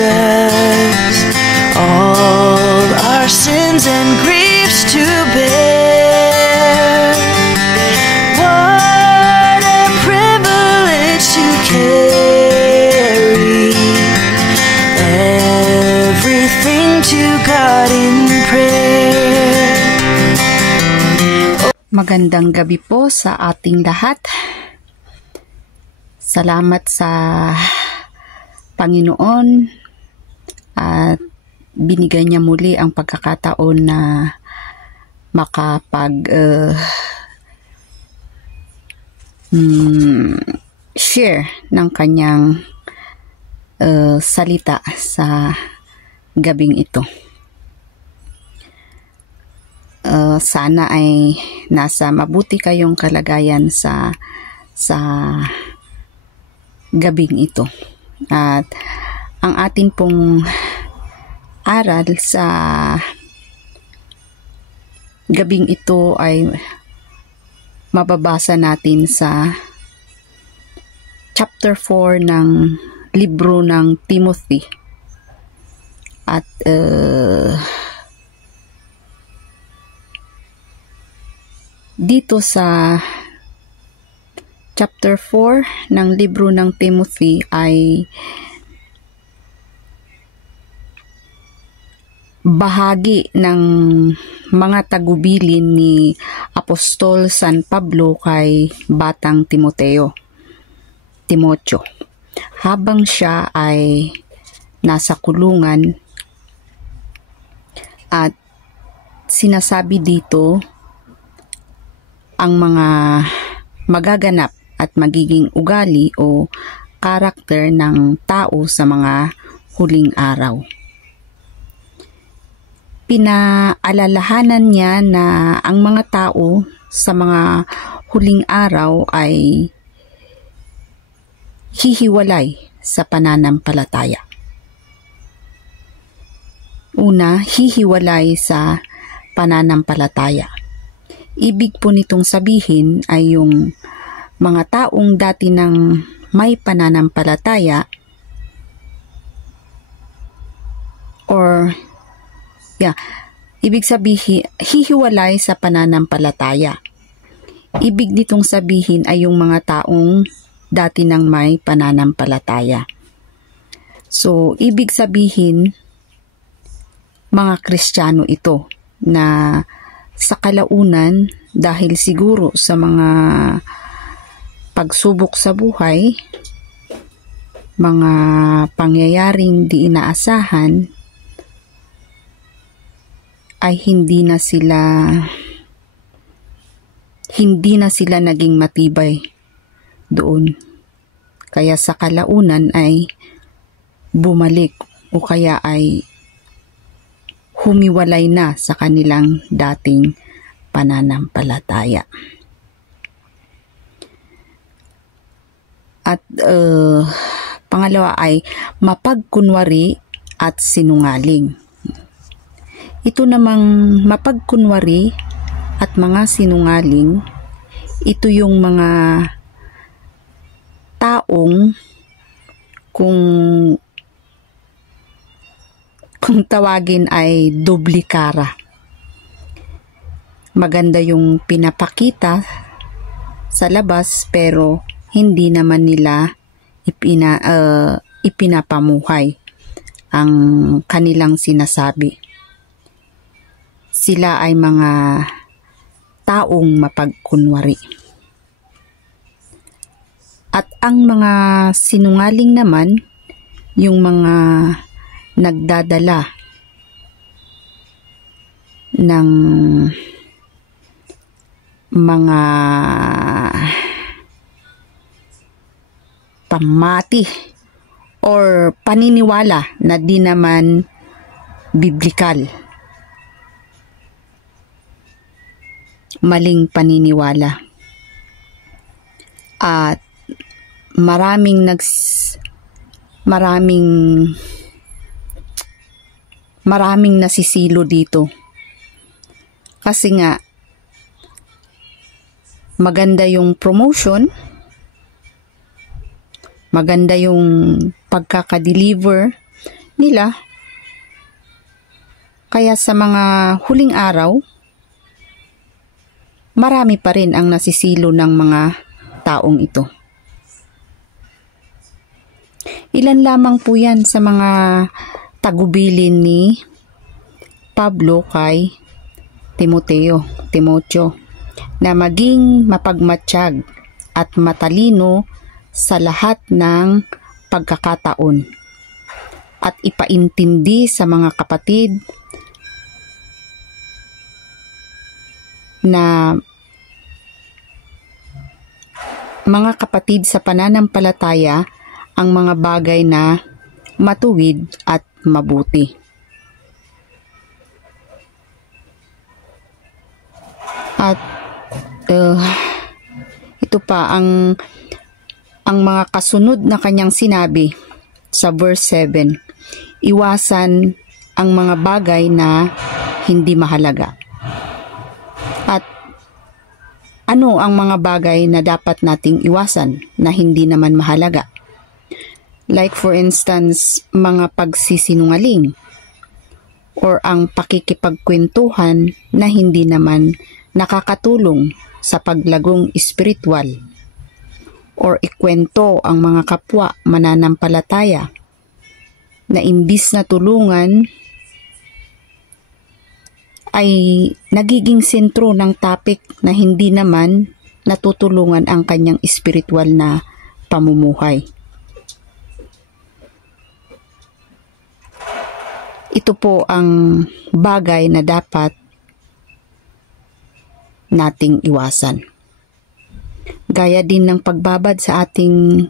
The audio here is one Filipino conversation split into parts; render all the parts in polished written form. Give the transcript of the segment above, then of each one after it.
Jesus, all our sins and griefs to bear. What a privilege to carry everything to God in prayer. Magandang gabi po sa ating lahat. Salamat sa Panginoon at binigay niya muli ang pagkakataon na share ng kanyang salita sa gabing ito. Sana ay nasa mabuti kayong kalagayan sa gabing ito. At ang atin pong aral sa gabing ito ay mababasa natin sa chapter 4 ng libro ng Timothy. At dito sa chapter 4 ng libro ng Timothy ay bahagi ng mga tagubilin ni Apostol San Pablo kay batang Timoteo habang siya ay nasa kulungan. At sinasabi dito ang mga magaganap at magiging ugali o karakter ng tao sa mga huling araw. Pinaalalahanan niya na ang mga tao sa mga huling araw ay hihiwalay sa pananampalataya. Una, hihiwalay sa pananampalataya. Ibig po nitong sabihin ay yung mga taong dati nang may pananampalataya ibig sabihin hihiwalay sa pananampalataya. Ibig nitong sabihin ay yung mga taong dati nang may pananampalataya. So, ibig sabihin mga Kristiyano ito na sa kalaunan dahil siguro sa mga pagsubok sa buhay, mga pangyayaring di inaasahan, ay hindi na sila naging matibay doon. Kaya sa kalaunan ay bumalik o kaya ay humiwalay na sa kanilang dating pananampalataya. At pangalawa ay mapagkunwari at sinungaling. Ito namang mapagkunwari at mga sinungaling, ito yung mga taong kung tawagin ay dublikara. Maganda yung pinapakita sa labas pero hindi naman nila ipinapamuhay ang kanilang sinasabi. Sila ay mga taong mapagkunwari. At ang mga sinungaling naman, yung mga nagdadala ng mga pamati or paniniwala na di naman biblikal. Maling paniniwala. At maraming nasisilo dito. Kasi nga maganda yung promotion, maganda yung pagkakadeliver, nila. Kaya sa mga huling araw, marami pa rin ang nasisilo ng mga taong ito. Ilan lamang po yan sa mga tagubilin ni Pablo kay Timoteo na maging mapagmatsyag at matalino sa lahat ng pagkakataon at ipaintindi sa mga kapatid na mga kapatid sa pananampalataya ang mga bagay na matuwid at mabuti. At ito pa ang mga kasunod na kanyang sinabi sa verse 7. Iwasan ang mga bagay na hindi mahalaga. At ano ang mga bagay na dapat nating iwasan na hindi naman mahalaga? Like for instance, mga pagsisinungaling or ang pakikipagkwentuhan na hindi naman nakakatulong sa paglagong espiritual, or ikwento ang mga kapwa mananampalataya na imbis na tulungan ay nagiging sentro ng topic na hindi naman natutulungan ang kanyang espiritual na pamumuhay. Ito po ang bagay na dapat nating iwasan. Gaya din ng pagbabad sa ating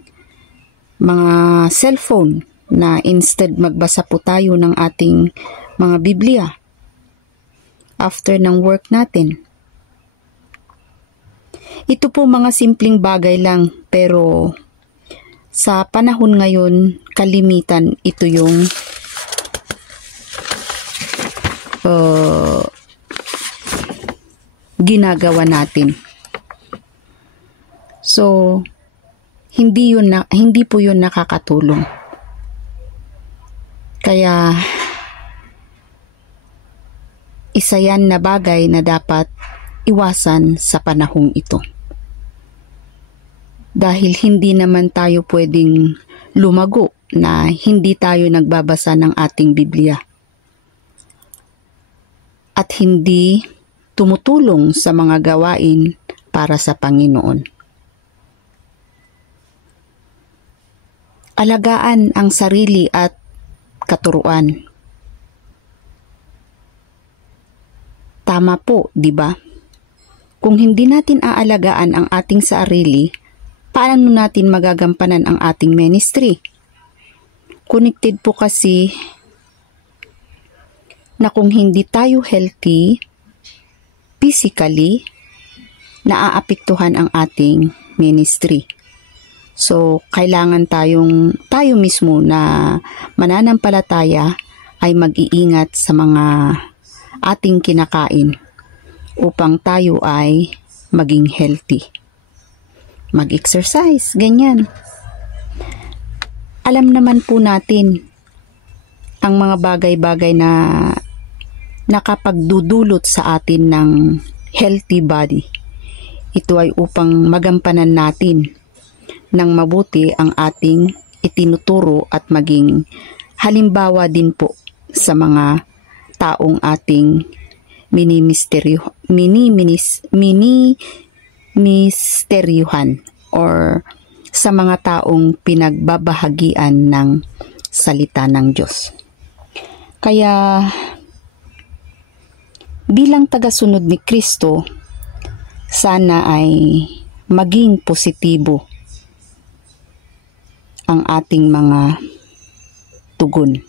mga cellphone na instead magbasa po tayo ng ating mga Biblia after ng work natin. Ito po mga simpleng bagay lang, pero sa panahon ngayon, kalimitan ito yung ginagawa natin. So, hindi po yun nakakatulong. Kaya, isa yan na bagay na dapat iwasan sa panahong ito. Dahil hindi naman tayo pwedeng lumago na hindi tayo nagbabasa ng ating Biblia. At hindi tumutulong sa mga gawain para sa Panginoon. Alagaan ang sarili at katuruan. Tama po, di ba? Kung hindi natin aalagaan ang ating sarili, paano natin magagampanan ang ating ministry? Connected po kasi na kung hindi tayo healthy, physically, naaapektuhan ang ating ministry. So, kailangan tayo mismo na mananampalataya ay mag-iingat sa mga ating kinakain upang tayo ay maging healthy. Mag-exercise, ganyan. Alam naman po natin ang mga bagay-bagay na nakapagdudulot sa atin ng healthy body. Ito ay upang magampanan natin ng mabuti ang ating itinuturo at maging halimbawa din po sa mga taong ating ministeriuhan or sa mga taong pinagbabahagian ng salita ng Diyos. Kaya bilang tagasunod ni Kristo, sana ay maging positibo ang ating mga tugon.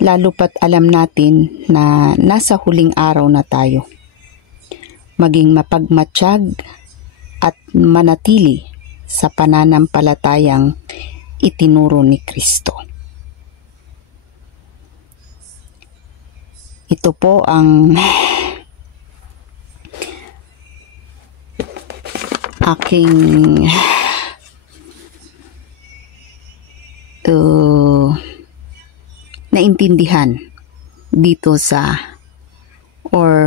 Lalo pat alam natin na nasa huling araw na tayo. Maging mapagmatsyag at manatili sa pananampalatayang itinuro ni Kristo. Ito po ang aking naintindihan dito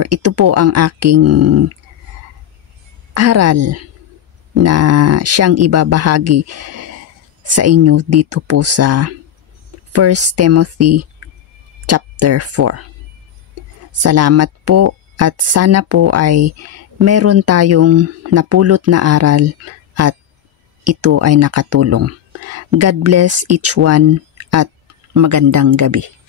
ito po ang aking aral na siyang ibabahagi sa inyo dito po sa 1 Timothy chapter 4. Salamat po at sana po ay meron tayong napulot na aral at ito ay nakatulong. God bless each one at magandang gabi.